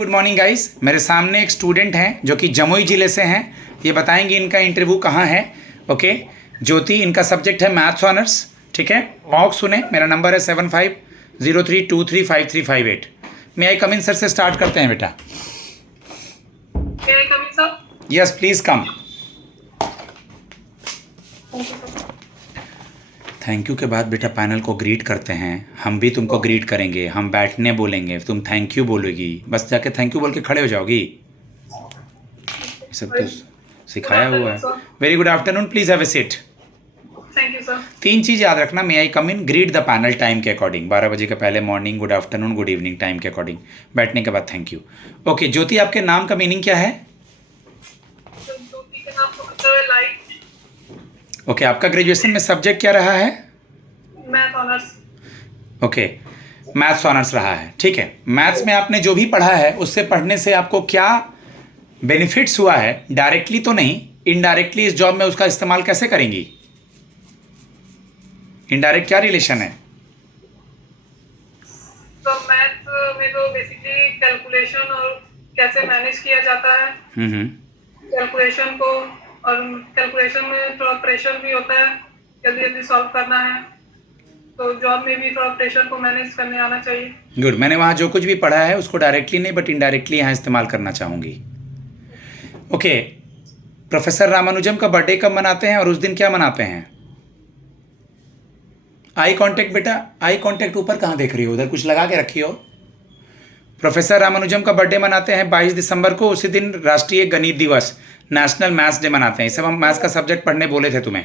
Good morning guys. मेरे सामने एक स्टूडेंट हैं जो कि जमुई ज़िले से हैं। ये बताएंगे इनका इंटरव्यू कहाँ है। ओके, ज्योति, इनका सब्जेक्ट है मैथ्स ऑनर्स। ठीक है, मॉक सुने। मेरा नंबर है 7503235358। मे आई कम इन सर से स्टार्ट करते हैं बेटा। Yes please come. Thank you के बाद बेटा पैनल को ग्रीट करते हैं। हम भी तुमको ग्रीट करेंगे, हम बैठने बोलेंगे, तुम थैंक यू बोलोगी, बस जाके थैंक यू बोल के खड़े हो जाओगी। ये सब तो सिखाया हुआ है। Very good afternoon, please have a seat. Thank you sir. 3 चीज़ याद रखना। मे आई कम इन, ग्रीट द पैनल टाइम के अकॉर्डिंग। 12 बजे के पहले morning, good afternoon, good evening time के अकॉर्डिंग। बैठने के बाद थैंक यू। ओके ज्योति, आपके नाम का मीनिंग क्या है? ज्योति के नाम का मतलब है लाइट। ओके, आपका ग्रेजुएशन में सब्जेक्ट क्या रहा है? Math honours. Okay, maths honours रहा है। ठीक है, मैथ्स में आपने जो भी पढ़ा है उससे पढ़ने से आपको क्या बेनिफिट्स हुआ है? डायरेक्टली तो नहीं, इनडायरेक्टली इस जॉब में उसका इस्तेमाल कैसे करेंगी? इनडायरेक्ट क्या रिलेशन है? तो मैथ में तो बेसिकली कैलकुलेशन और कैसे मैनेज किया जाता है कैलकुलेशन को, और कैलकुलेशन में थोड़ा प्रेशर भी होता है, जल्दी जल्दी सॉल्व करना है, तो जॉब में भी थोड़ा प्रेशर को मैनेज करने आना चाहिए। गुड। मैंने वहाँ जो कुछ भी पढ़ा है उसको डायरेक्टली नहीं बट इनडायरेक्टली यहाँ इस्तेमाल करना चाहूँगी। ओके, प्रोफेसर रामानुजम का बर्थडे कब मनाते हैं और उस दिन क्या मनाते हैं? आई कांटेक्ट बेटा, आई कांटेक्ट ऊपर कहाँ देख रही हो? उधर कुछ लगा के रखी हो। प्रोफेसर रामानुजम का बर्थडे मनाते हैं 22 दिसंबर को। उसी दिन राष्ट्रीय गणित दिवस, नेशनल मैथ्स डे मनाते हैं। सब हम मैथ्स का सब्जेक्ट पढ़ने बोले थे तुम्हें।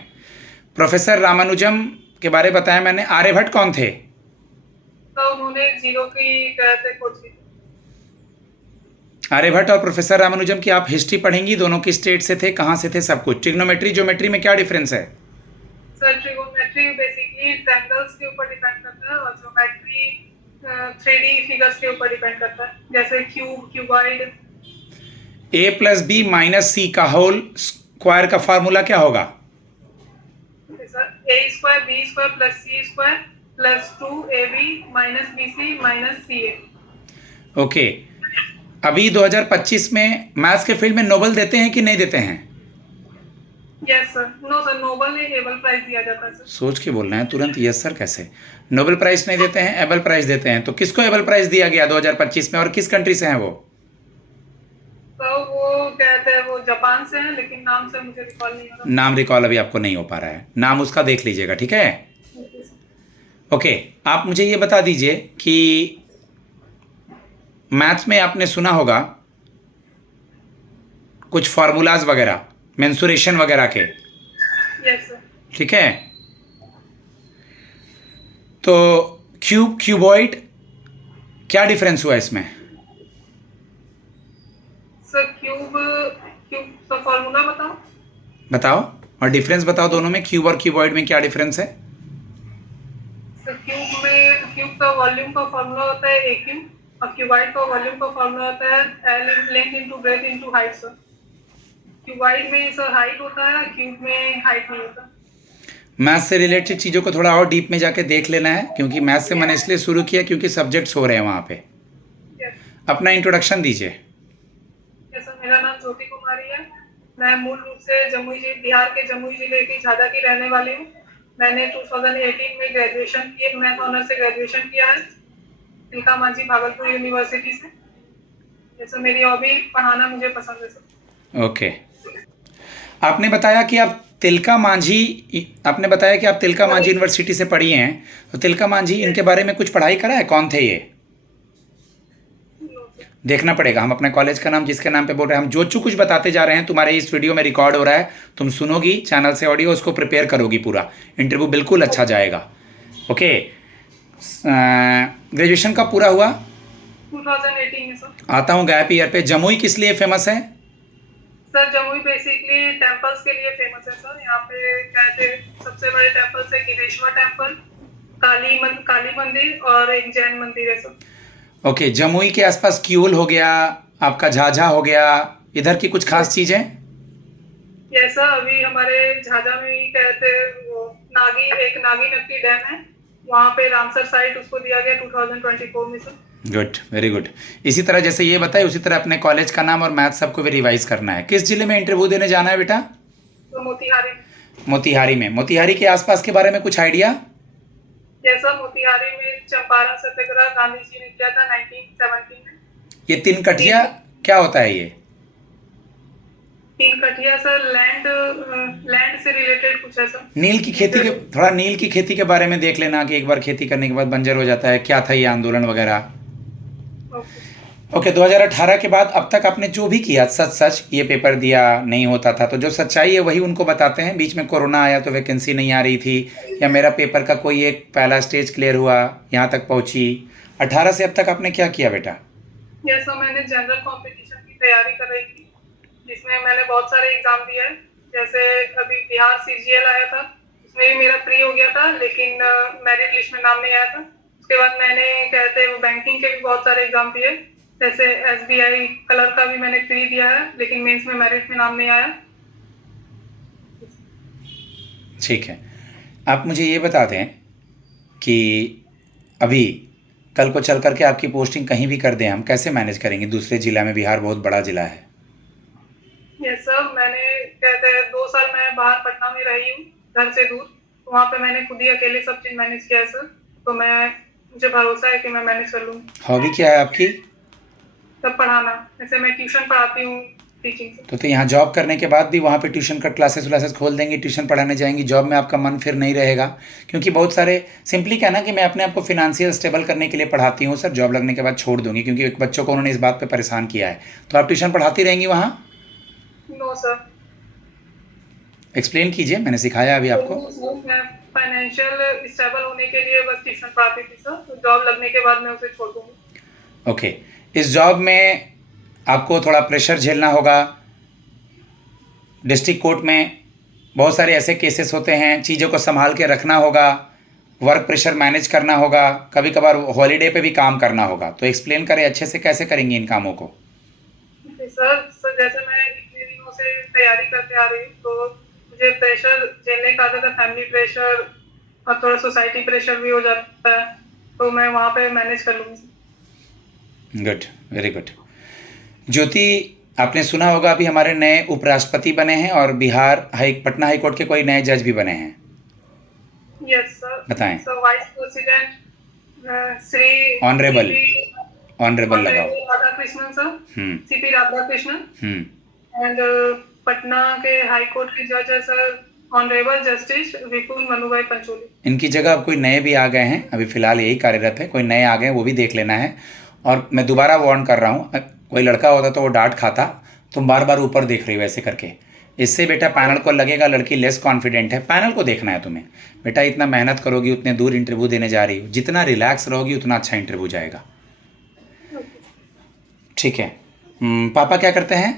प्रोफेसर रामानुजम के बारे में बताया मैंने। आर्यभट्ट कौन थे? तो उन्होंने जीरो की कहते कोचिंग। आर्यभट्ट और प्रोफेसर रामानुजम की आप हिस्ट्री पढ़ेंगी। दोनों की स्टेट से थे, कहाँ से थे, सब कुछ। ट्रिग्नोमेट्री ज्योमेट्री में क्या डिफरेंस है? सर ट्रिगोनोमेट्री बेसिकली ट्रायंगल्स के ऊपर डिपेंड करता है और ज्योमेट्री 3D फिगर्स के ऊपर डिपेंड करता है, जैसे cube, cuboid. a plus B minus C का होल स्क्वायर का फार्मूला क्या होगा? Sir A square B square plus C square plus 2ab minus bc minus ca। Okay, अभी 2025 में मैथ्स के फील्ड में नोबेल देते हैं कि नहीं देते हैं? Yes sir. No sir, Nobel नहीं, एबल प्राइज दिया जाता है सर। सोच के बोलना है तुरंत। यस सर कैसे? नोबेल प्राइज नहीं देते हैं, एबल प्राइज देते हैं। तो किसको एबल प्राइज दिया गया 2025 में और किस कंट्री से हैं वो? तो वो कहते हैं वो जापान से हैं, लेकिन नाम से मुझे रिकॉल नहीं हो रहा। नाम रिकॉल अभी आपको नहीं हो पा रहा है, नाम उसका देख लीजिएगा। ठीक है, ओके। आप मुझे ये बता दीजिए कि मैथ्स में आपने सुना होगा कुछ फार्मूलाज वगैरह, मेंसुरेशन वगैरह के। Yes sir. ठीक है, तो क्यूब, क्यूबॉइड, क्या डिफरेंस हुआ इसमें? सर क्यूब का फॉर्मूला बताओ। बताओ, और डिफरेंस बताओ दोनों में। क्यूब और क्यूबॉइड में क्या डिफरेंस है? सर क्यूब का वॉल्यूम का फॉर्मूला होता है ए क्यूब, और क्यूबॉइड का वॉल्यूम का फॉर्मूला होता है L length into breadth into height sir. Cuboid में सर हाइट होता है, क्यूब में हाइट नहीं होता। मैथ से रिलेटेड चीज़ों को थोड़ा और डीप में जाके देख लेना है, क्योंकि मैथ से मैंने इसलिए शुरू किया क्योंकि सब्जेक्ट्स हो रहे हैं वहाँ पे। अपना इंट्रोडक्शन दीजिए। सर मेरा नाम ज्योति कुमारी है। मैं मूल रूप से बिहार के जमुई जिले की झाझा की रहने वाली हूँ। मैंने 2018 में ग्रेजुएशन किया, मैथ ऑनर से ग्रेजुएशन किया है तिलका मांझी भागलपुर यूनिवर्सिटी से। जैसे मेरी हॉबी पढ़ाना मुझे पसंद है सर। ओके, आपने बताया कि आप तिलका मांझी यूनिवर्सिटी से पढ़ी हैं। तो तिलका मांझी, इनके बारे में कुछ पढ़ाई करा है? कौन थे ये? देखना पड़ेगा। हम अपने कॉलेज का नाम जिसके नाम पे बोल रहे हैं, हम जो कुछ बताते जा रहे हैं तुम्हारे इस वीडियो में रिकॉर्ड हो रहा है, तुम सुनोगी चैनल से ऑडियो, उसको प्रिपेयर करोगी। पूरा इंटरव्यू बिल्कुल अच्छा जाएगा। ओके, ग्रेजुएशन का पूरा हुआ? 2018 में सर। आता हूँ गैप ईयर पे। जमुई किस लिए फेमस है? सर जमुई बेसिकली टेम्पल्स के लिए फेमस है सर। यहाँ पे कहते सबसे बड़े टेम्पल्स है गिरेश्वर टेम्पल, काली मंदिर और एक जैन मंदिर है सर। ओके, जमुई के आसपास किऊल हो गया, आपका झाझा हो गया, इधर की कुछ खास चीज़ें? यस सर, अभी हमारे झाझा में ही कहते वो नागी नक्की डैम है, वहाँ पे रामसर साइट उसको दिया गया 2024 में सर। Good, very good. इसी तरह जैसे ये बताए उसी तरह अपने कॉलेज का नाम और मैथ सबको भी रिवाइज करना है। किस जिले में इंटरव्यू देने जाना है बेटा? तो मोतिहारी में। मोतिहारी में। मोतिहारी के आसपास के बारे में कुछ आइडिया? जैसा मोतिहारी में चंपारण सत्याग्रह गांधी जी ने किया था 1917 में। ये तीन कठिया क्या होता है ये? तीन कठिया सर लैंड से रिलेटेड कुछ है सर। नील की खेती के, थोड़ा नील की खेती के बारे में देख लेना कि एक बार खेती करने के बाद बंजर हो जाता है, क्या था ये आंदोलन वगैरह। ओके। ओके, 2018 के बाद अब तक आपने जो भी किया सच सच ये पेपर दिया नहीं होता था, तो जो सच्चाई है वही उनको बताते हैं। बीच में कोरोना आया तो वैकेंसी नहीं आ रही थी, या मेरा पेपर का कोई एक पहला स्टेज क्लियर हुआ, यहाँ तक पहुँची। 18 से अब तक आपने क्या किया बेटा? जैसा मैंने जनरल कंपटीशन की तैयारी कर रही थी, जिसमें मैंने बहुत सारे एग्जाम दिए हैं। जैसे अभी बिहार सीजीएल आया था, उसमें भी मेरा प्री हो गया था, लेकिन मेरिट लिस्ट में नाम नहीं आया था। उसके बाद मैंने कहते हैं वो बैंकिंग के भी बहुत सारे एग्जाम दिए, जैसे एसबीआई कलर का भी मैंने प्री दिया है, लेकिन मेंस में मेरिट में नाम नहीं आया। ठीक है, आप मुझे ये बता दें कि अभी कल को चल करके आपकी पोस्टिंग कहीं भी कर दें, हम कैसे मैनेज करेंगे दूसरे ज़िला में? बिहार बहुत बड़ा ज़िला है। यस सर, मैंने कहते हैं 2 साल मैं बाहर पटना में रही हूँ, घर से दूर। तो वहाँ पे मैंने खुद ही अकेले सब चीज़ मैनेज किया है सर, तो मुझे भरोसा है कि मैं मैनेज कर लूँगी। हॉबी क्या है आपकी? तब पढ़ाना, जैसे मैं ट्यूशन पढ़ाती हूँ, टीचिंग से। तो यहाँ जॉब करने के बाद भी वहाँ पे ट्यूशन का क्लासेस व्लासेस खोल देंगी, ट्यूशन पढ़ाने जाएंगी, जॉब में आपका मन फिर नहीं रहेगा? क्योंकि बहुत सारे सिंपली कहना कि मैं अपने आप को फिनेंशियल स्टेबल करने के लिए पढ़ाती हूँ सर, जॉब लगने के बाद छोड़ दूंगी, क्योंकि एक बच्चों को उन्होंने इस बात पे परेशान किया है। तो आप ट्यूशन पढ़ाती रहेंगी वहाँ? No sir. एक्सप्लेन कीजिए, मैंने सिखाया अभी आपको। मैं फाइनेंशियल स्टेबल होने के लिए बस ट्यूशन पढ़ाती थी सर, तो जॉब लगने के बाद मैं उसे छोड़ दूँगी। ओके, इस जॉब में आपको थोड़ा प्रेशर झेलना होगा। डिस्ट्रिक्ट कोर्ट में बहुत सारे ऐसे केसेस होते हैं, चीज़ों को संभाल के रखना होगा, वर्क प्रेशर मैनेज करना होगा, कभी कभार हॉलीडे पे भी काम करना होगा। तो एक्सप्लेन करें अच्छे से, कैसे करेंगे इन कामों को? सर जैसे मैं इतने दिनों से तैयारी करते आ रही हूँ, तो मुझे प्रेशर झेलने का आदत है, फैमिली प्रेशर और थोड़ा सोसाइटी प्रेशर भी हो जाता है, तो मैं वहाँ पे मैनेज कर लूँगी। Good, very good. ज्योति, आपने सुना होगा अभी हमारे नए उपराष्ट्रपति बने हैं और पटना हाई कोर्ट के कोई नए जज भी बने हैं। Yes sir. बताएं। Sir vice president Shri honourable लगाओ। Radhakrishnan sir, CP Radhakrishnan. And Patna के हाई कोर्ट के जज है sir honourable justice Vipul Manubhai Pancholi. इनकी जगह अब कोई नए भी आ गए हैं, अभी फिलहाल यही कार्यरत है, कोई नए आ गए वो भी देख लेना है। और मैं दोबारा वार्न कर रहा हूँ, कोई लड़का होता तो वो डांट खाता, तुम बार बार ऊपर देख रही हो ऐसे करके। इससे बेटा पैनल को लगेगा लड़की लेस कॉन्फिडेंट है। पैनल को देखना है तुम्हें बेटा, इतना मेहनत करोगी, उतने दूर इंटरव्यू देने जा रही हो, जितना रिलैक्स रहोगी उतना अच्छा इंटरव्यू जाएगा। ठीक है। पापा क्या करते हैं?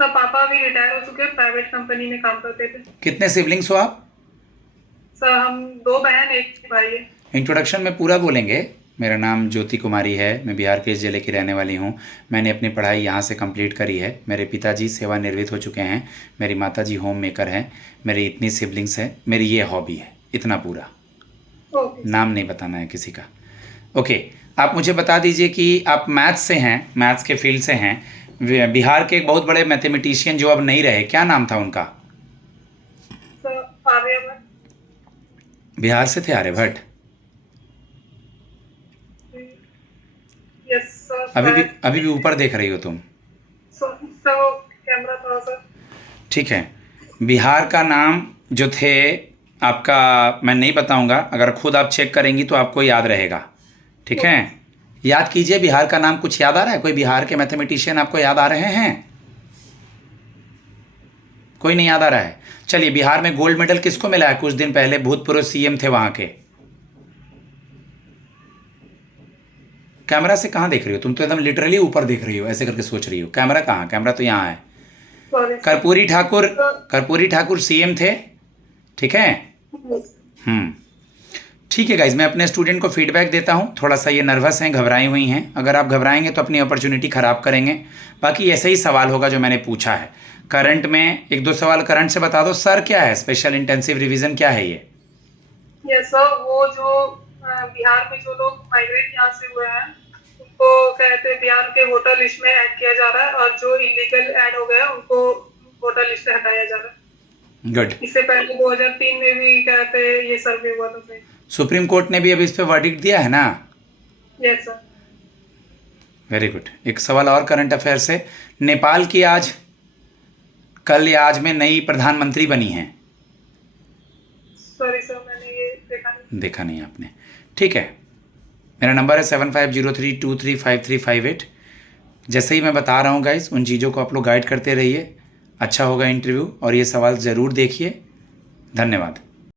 सर पापा अभी रिटायर हो चुके हैं, प्राइवेट कंपनी में काम करते थे। कितने सिबलिंग्स हो आप? सर हम 2 बहन 1 भाई है। इंट्रोडक्शन में पूरा बोलेंगे। मेरा नाम ज्योति कुमारी है, मैं बिहार के इस जिले की रहने वाली हूँ। मैंने अपनी पढ़ाई यहाँ से कंप्लीट करी है। मेरे पिताजी सेवानिवृत्त हो चुके हैं, मेरी माताजी होम मेकर हैं, मेरी इतनी सिबलिंग्स हैं, मेरी ये हॉबी है, इतना पूरा। नाम नहीं बताना है किसी का। ओके, आप मुझे बता दीजिए कि आप मैथ्स से हैं, मैथ्स के फील्ड से हैं। बिहार के एक बहुत बड़े मैथमेटिशियन जो अब नहीं रहे, क्या नाम था उनका? आर्यभट्ट। बिहार से थे आर्यभट्ट? अभी भी ऊपर देख रही हो तुम? कैमरा थोड़ा सा। ठीक है, बिहार का नाम जो थे आपका मैं नहीं बताऊंगा, अगर खुद आप चेक करेंगी तो आपको याद रहेगा। ठीक है, याद कीजिए। बिहार का नाम कुछ याद आ रहा है? कोई बिहार के मैथमेटिशियन आपको याद आ रहे हैं? कोई नहीं याद आ रहा है? चलिए, बिहार में गोल्ड मेडल किसको मिला है कुछ दिन पहले? भूतपूर्व सीएम थे वहां के। कैमरा से कहाँ देख रही हो तुम? तो एकदम लिटरली ऊपर देख रही हो, ऐसे करके सोच रही हो। कैमरा कहाँ? कैमरा तो यहाँ है। कर्पूरी ठाकुर सीएम थे। ठीक है। ठीक है गाइज, मैं अपने स्टूडेंट को फीडबैक देता हूँ। थोड़ा सा ये नर्वस हैं, घबराई हुई हैं। अगर आप घबराएंगे तो अपनी अपॉर्चुनिटी ख़राब करेंगे। बाकी ऐसे ही सवाल होगा जो मैंने पूछा है। करंट में 1-2 सवाल करंट से बता दो। सर क्या है? स्पेशल इंटेंसिव रिवीजन क्या है ये? सर वो जो बिहार में जो लोग माइग्रेट यहाँ से हुए हैं उनको कहते हैं बिहार के वोटर लिस्ट में ऐड किया जा रहा है, और जो इलीगल ऐड हो गया उनको वोटर लिस्ट से हटाया जा रहा है। गुड। इससे पहले 2003 में भी कहते हैं ये सर्वे हुआ था सही। सुप्रीम कोर्ट ने भी अभी इस पे वर्डिक्ट दिया है ना? Yes sir. Very good. एक सवाल और करंट अफेयर से, नेपाल की आज कल या आज में नई प्रधानमंत्री बनी हैं। सॉरी सर, मैंने ये देखा नहीं आपने। ठीक है, मेरा नंबर है 7503235358। जैसे ही मैं बता रहा हूँ गाइस, उन चीज़ों को आप लोग गाइड करते रहिए। अच्छा होगा इंटरव्यू, और ये सवाल ज़रूर देखिए। धन्यवाद।